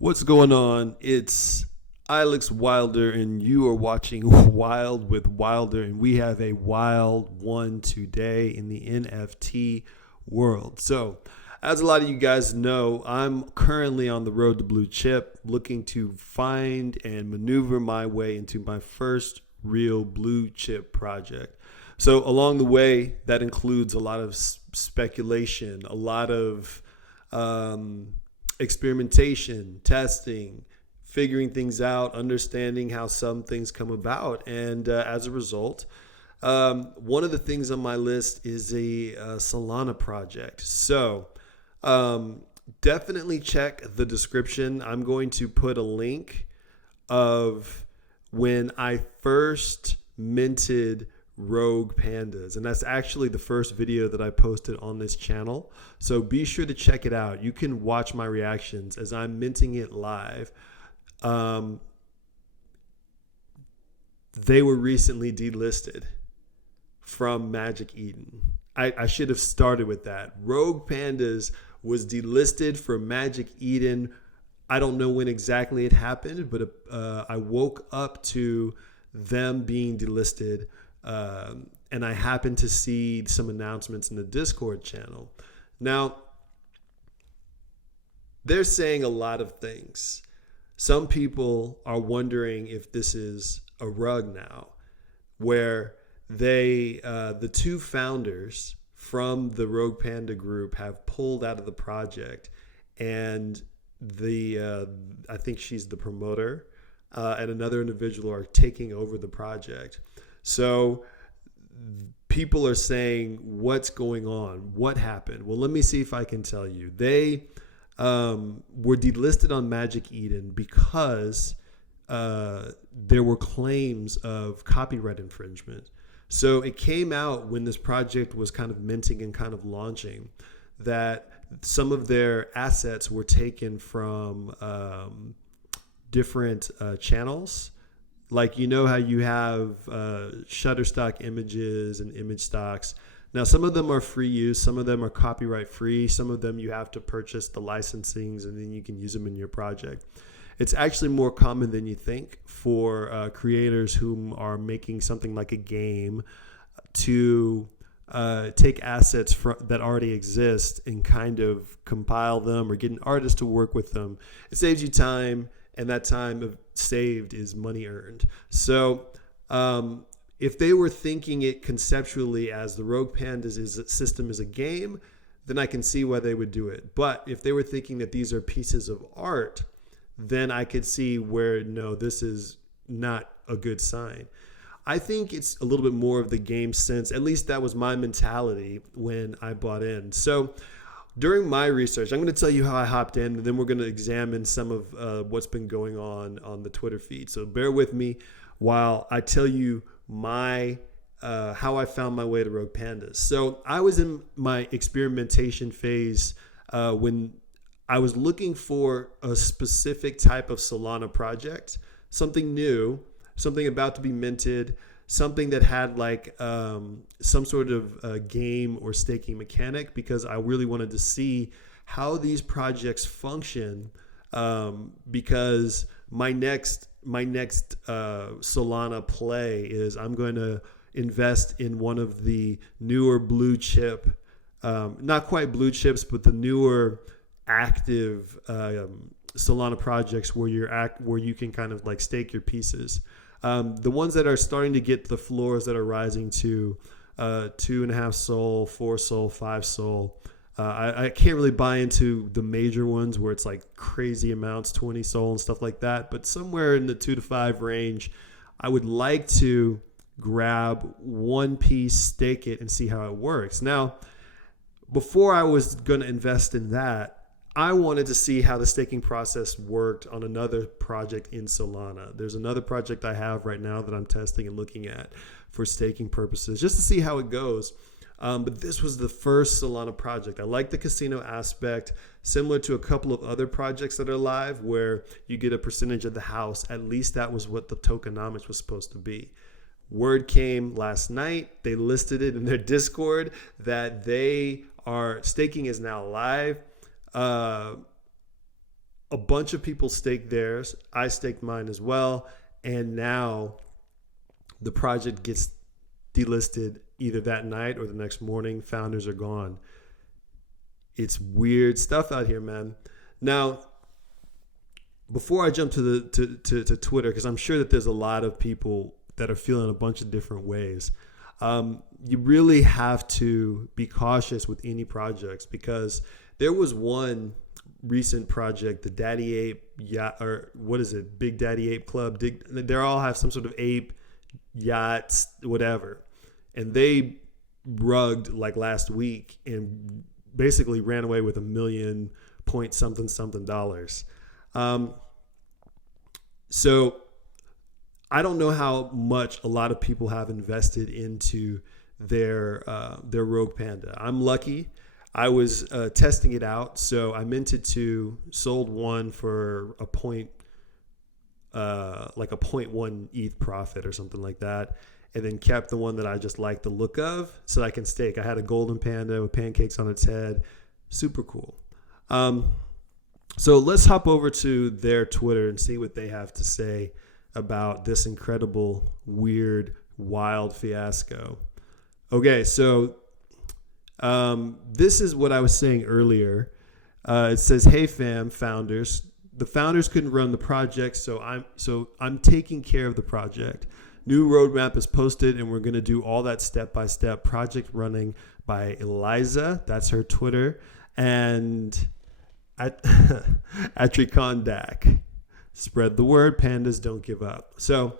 What's going on? It's Alex Wilder, and you are watching Wild with Wilder, and we have a wild one today in the NFT world. So, as a lot of you guys know, I'm currently on the road to blue chip, looking to find and maneuver my way into my first real blue chip project. So, along the way, that includes a lot of speculation, a lot of experimentation, testing, figuring things out, understanding how some things come about. And as a result, one of the things on my list is a Solana project. So definitely check the description. I'm going to put a link of when I first minted Rogue Pandas, and that's actually the first video that I posted on this channel, so be sure to check it out. You can watch my reactions as I'm minting it live. They were recently delisted from Magic Eden. I should have started with that. Rogue Pandas was delisted from Magic Eden. I don't know when exactly it happened, but I woke up to them being delisted. And I happened to see some announcements in the Discord channel. Now, they're saying a lot of things. Some people are wondering if this is a rug now, where the two founders from the Rogue Panda group have pulled out of the project, and I think she's the promoter, and another individual are taking over the project. So people are saying, what's going on? What happened? Well, let me see if I can tell you. They were delisted on Magic Eden because there were claims of copyright infringement. So it came out when this project was kind of minting and kind of launching that some of their assets were taken from different channels. Like, you know how you have Shutterstock images and image stocks. Now, some of them are free use. Some of them are copyright free. Some of them you have to purchase the licensings and then you can use them in your project. It's actually more common than you think for creators who are making something like a game to take assets that already exist and kind of compile them or get an artist to work with them. It saves you time, and that time saved is money earned. So if they were thinking it conceptually as the Rogue Pandas system is a game, then I can see why they would do it. But if they were thinking that these are pieces of art, then I could see where, no, this is not a good sign. I think it's a little bit more of the game sense. At least that was my mentality when I bought in. So during my research, I'm going to tell you how I hopped in, and then we're going to examine some of what's been going on the Twitter feed. So bear with me while I tell you how I found my way to Rogue Pandas. So I was in my experimentation phase when I was looking for a specific type of Solana project, something new, something about to be minted, something that had like some sort of game or staking mechanic, because I really wanted to see how these projects function, because my next Solana play is I'm going to invest in one of the newer blue chip, not quite blue chips, but the newer active Solana projects where you can kind of like stake your pieces. The ones that are starting to get the floors that are rising to 2.5 Sol, 4 Sol, 5 Sol. I can't really buy into the major ones where it's like crazy amounts, 20 Sol and stuff like that. But somewhere in the 2 to 5 range, I would like to grab one piece, stake it, and see how it works. Now, before I was going to invest in that, I wanted to see how the staking process worked on another project in Solana. There's another project I have right now that I'm testing and looking at for staking purposes, just to see how it goes. But this was the first Solana project. I like the casino aspect, similar to a couple of other projects that are live where you get a percentage of the house. At least that was what the tokenomics was supposed to be. Word came last night. They listed it in their Discord that staking is now live. a bunch of people staked theirs. I staked mine as well. And now the project gets delisted either that night or the next morning. Founders are gone. It's weird stuff out here, man. Now, before I jump to Twitter, because I'm sure that there's a lot of people that are feeling a bunch of different ways. You really have to be cautious with any projects, because there was one recent project, the Daddy Ape Yacht, or what is it, Big Daddy Ape Club. They all have some sort of ape yachts, whatever, and they rugged like last week and basically ran away with $1 million point something dollars. So I don't know how much a lot of people have invested into their Rogue Panda. I'm lucky. I was testing it out, so I minted 2, sold 1 for a point, like a 0.1 ETH profit or something like that, and then kept the one that I just like the look of, so I can stake. I had a golden panda with pancakes on its head, super cool. So let's hop over to their Twitter and see what they have to say about this incredible, weird, wild fiasco. Okay, so this is what I was saying earlier. It says, "Hey fam, founders. The founders couldn't run the project, so I'm taking care of the project. New roadmap is posted, and we're going to do all that step by step. Project running by Eliza." That's her Twitter. And at Atricondac. Spread the word. Pandas don't give up. So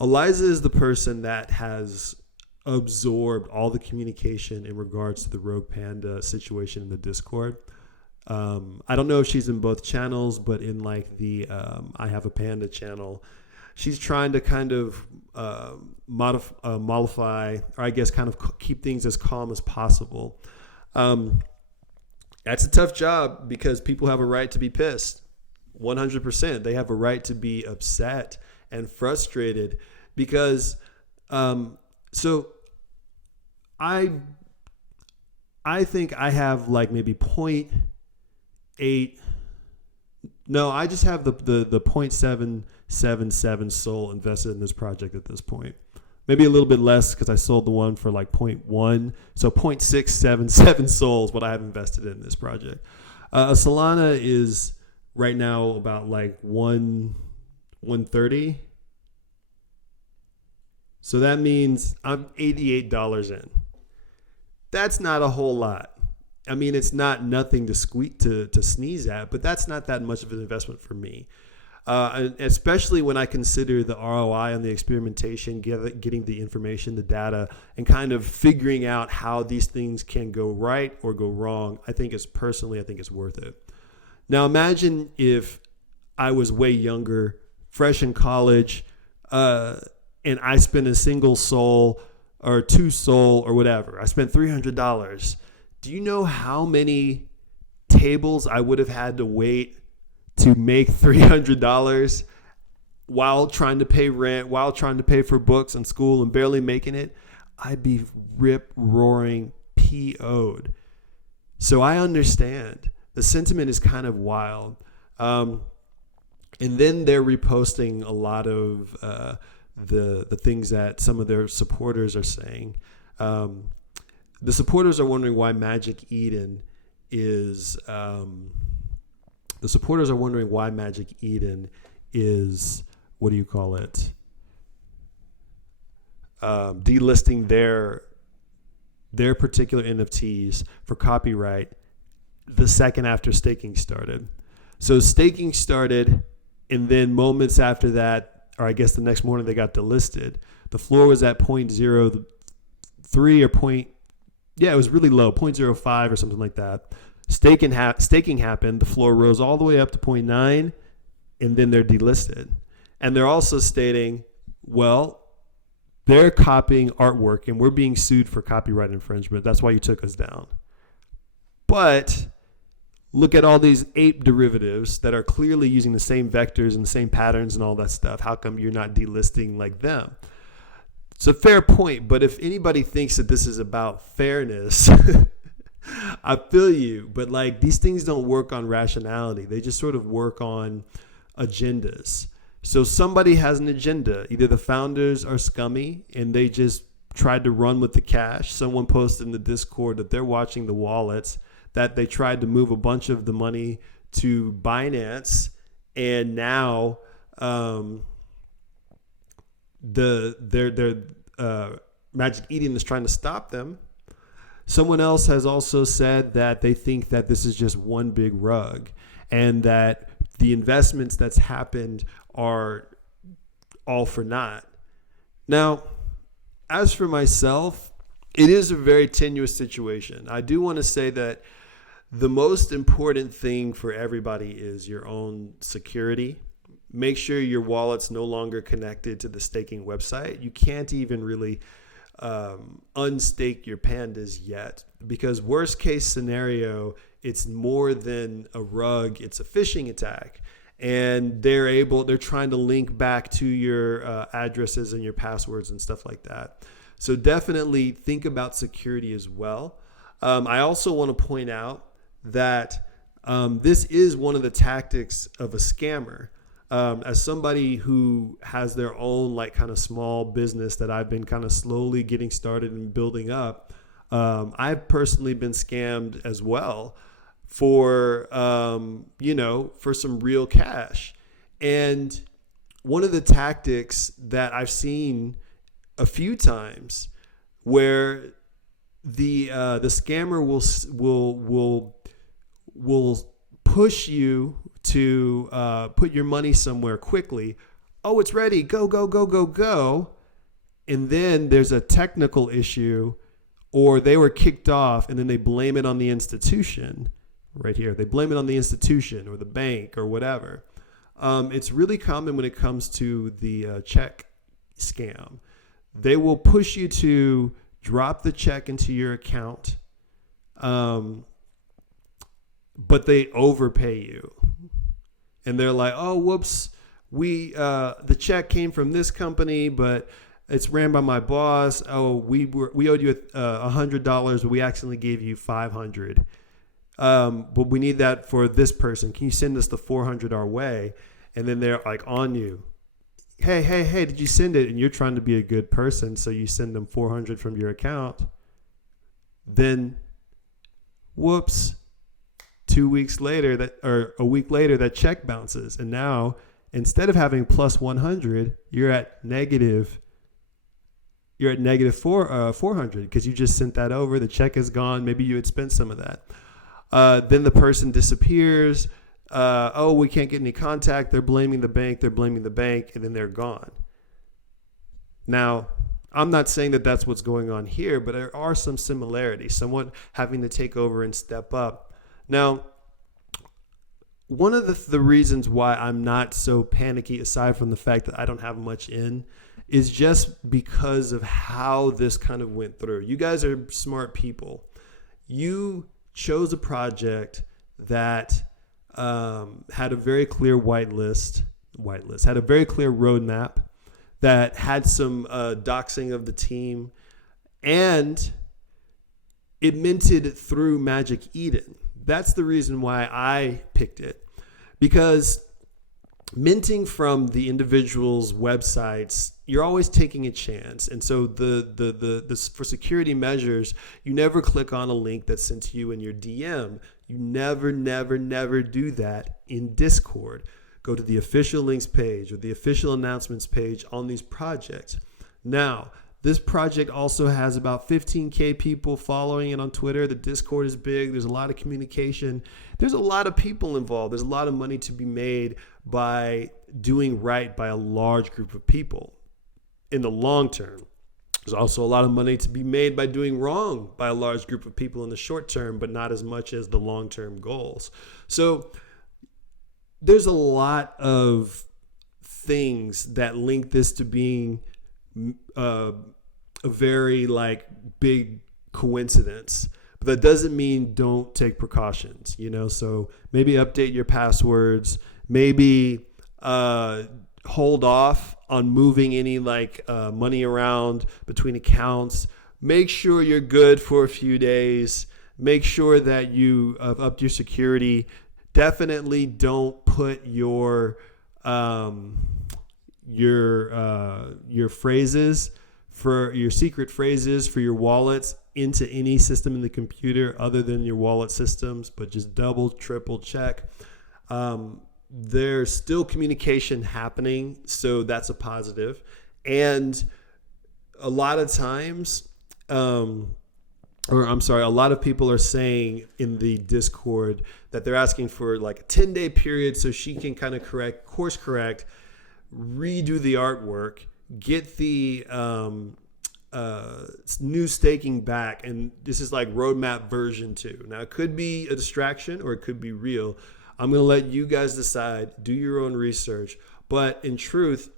Eliza is the person that has absorbed all the communication in regards to the Rogue Panda situation in the Discord. I don't know if she's in both channels, but in like the I Have a Panda channel, she's trying to kind of mollify, or I guess kind of keep things as calm as possible. That's a tough job, because people have a right to be pissed. 100%. They have a right to be upset and frustrated, because so I think I have like maybe 0.8. No, I just have the 0.777 SOL invested in this project at this point. Maybe a little bit less, because I sold the one for like 0.1. So 0.677 SOL is what I have invested in this project. Solana is right now about like 130. So that means I'm $88 in. That's not a whole lot. I mean, it's not nothing to sneeze at, but that's not that much of an investment for me. Especially when I consider the ROI on the experimentation, getting the information, the data, and kind of figuring out how these things can go right or go wrong. I think it's worth it. Now imagine if I was way younger, fresh in college, and I spent a single SOL or 2 SOL or whatever. I spent $300. Do you know how many tables I would have had to wait to make $300 while trying to pay rent, while trying to pay for books and school and barely making it? I'd be rip-roaring PO'd. So I understand. The sentiment is kind of wild. And then they're reposting a lot of the things that some of their supporters are saying. The supporters are wondering why Magic Eden is... The supporters are wondering why Magic Eden is, what do you call it? Delisting their particular NFTs for copyright the second after staking started. So staking started, and then moments after that, or I guess the next morning, they got delisted. The floor was at 0.03 or it was really low, 0.05 or something like that. Staking happened. The floor rose all the way up to 0.9, and then they're delisted. And they're also stating, well, they're copying artwork, and we're being sued for copyright infringement. That's why you took us down. But look at all these ape derivatives that are clearly using the same vectors and the same patterns and all that stuff. How come you're not delisting like them? It's a fair point, but if anybody thinks that this is about fairness, I feel you, but like these things don't work on rationality. They just sort of work on agendas. So somebody has an agenda. Either the founders are scummy and they just tried to run with the cash. Someone posted in the Discord that they're watching the wallets, that they tried to move a bunch of the money to Binance, and now their Magic Eden is trying to stop them. Someone else has also said that they think that this is just one big rug and that the investments that's happened are all for naught. Now, as for myself, it is a very tenuous situation. I do want to say that the most important thing for everybody is your own security. Make sure your wallet's no longer connected to the staking website. You can't even really unstake your pandas yet, because worst case scenario, it's more than a rug, it's a phishing attack, and they're trying to link back to your addresses and your passwords and stuff like that. So definitely think about security as well. I also want to point out that this is one of the tactics of a scammer. As somebody who has their own like kind of small business that I've been kind of slowly getting started and building up, I've personally been scammed as well for for some real cash. And one of the tactics that I've seen a few times where the scammer will push you to put your money somewhere quickly. Oh, it's ready. Go, go, go, go, go. And then there's a technical issue, or they were kicked off, and then they blame it on the institution. Right here, they blame it on the institution or the bank or whatever. It's really common when it comes to the check scam. They will push you to drop the check into your account, but they overpay you. And they're like, oh, whoops, the check came from this company, but it's ran by my boss. Oh, we owed you $100, but we accidentally gave you $500. But we need that for this person. Can you send us the $400 our way? And then they're like on you. Hey, did you send it? And you're trying to be a good person, so you send them $400 from your account. Then, whoops. 2 weeks later, or a week later, that check bounces, and now instead of having plus 100, you're at negative 400 because you just sent that over. The check is gone. Maybe you had spent some of that. Then the person disappears. We can't get any contact. They're blaming the bank. And then they're gone. Now, I'm not saying that that's what's going on here, but there are some similarities. Someone having to take over and step up. Now, one of the reasons why I'm not so panicky, aside from the fact that I don't have much in, is just because of how this kind of went through. You guys are smart people. You chose a project that had a very clear had a very clear roadmap, that had some doxing of the team, and it minted through Magic Eden. That's the reason why I picked it, because minting from the individual's websites, you're always taking a chance. And so the for security measures, you never click on a link that's sent to you in your DM. You never do that in Discord. Go to the official links page or the official announcements page on these projects. Now, this project also has about 15K people following it on Twitter. The Discord is big. There's a lot of communication. There's a lot of people involved. There's a lot of money to be made by doing right by a large group of people in the long term. There's also a lot of money to be made by doing wrong by a large group of people in the short term, but not as much as the long-term goals. So there's a lot of things that link this to being a very big coincidence, but that doesn't mean don't take precautions, so maybe update your passwords, maybe hold off on moving any money around between accounts. Make sure you're good for a few days. Make sure that you have upped your security. Definitely don't put your phrases for your secret phrases for your wallets into any system in the computer other than your wallet systems, but just double, triple check. There's still communication happening, so that's a positive. And a lot of times, a lot of people are saying in the Discord that they're asking for like a 10-day period so she can kind of course correct, redo the artwork, get the new staking back. And this is like roadmap version 2. Now, it could be a distraction or it could be real. I'm going to let you guys decide, do your own research. But in truth,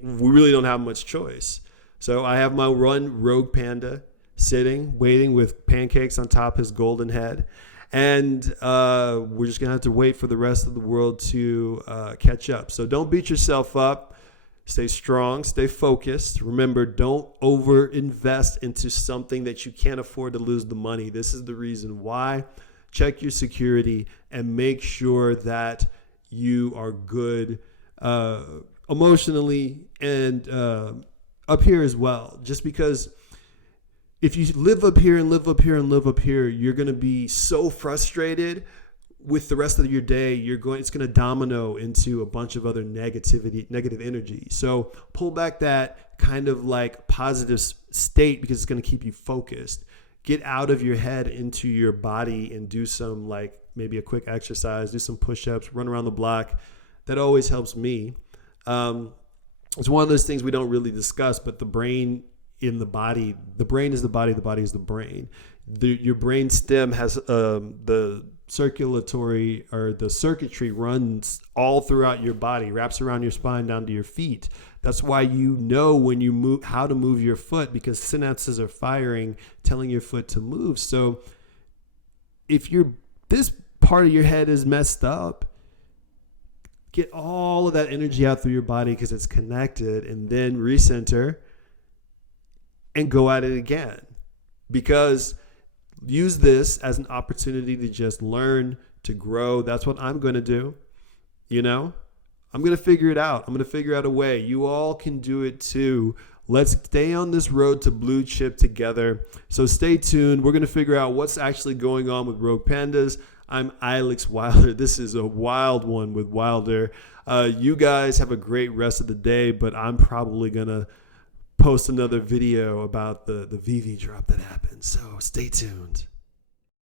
we really don't have much choice. So I have my one rogue panda sitting, waiting with pancakes on top his golden head. And we're just going to have to wait for the rest of the world to catch up. So don't beat yourself up. Stay strong, stay focused. Remember, don't over-invest into something that you can't afford to lose the money. This is the reason why. Check your security and make sure that you are good emotionally and up here as well. Just because if you live up here and live up here and live up here, you're going to be so frustrated with the rest of your day. It's going to domino into a bunch of other negative energy. So pull back that kind of like positive state because it's going to keep you focused. Get out of your head into your body and do some like maybe a quick exercise, do some push-ups, run around the block. That always helps me. It's one of those things we don't really discuss, but the brain in the body, the brain is the body is the brain. Your brain stem has the circulatory or the circuitry runs all throughout your body, wraps around your spine down to your feet. That's why you know when you move how to move your foot, because synapses are firing, telling your foot to move. So if this part of your head is messed up, get all of that energy out through your body because it's connected, and then recenter and go at it again. Because use this as an opportunity to just learn, to grow. That's what I'm going to do. I'm going to figure it out. I'm going to figure out a way. You all can do it too. Let's stay on this road to blue chip together. So stay tuned. We're going to figure out what's actually going on with Rogue Pandas. I'm Ilex Wilder. This is a wild one with Wilder. You guys have a great rest of the day, but I'm probably going to post another video about the VV drop that happened. So stay tuned.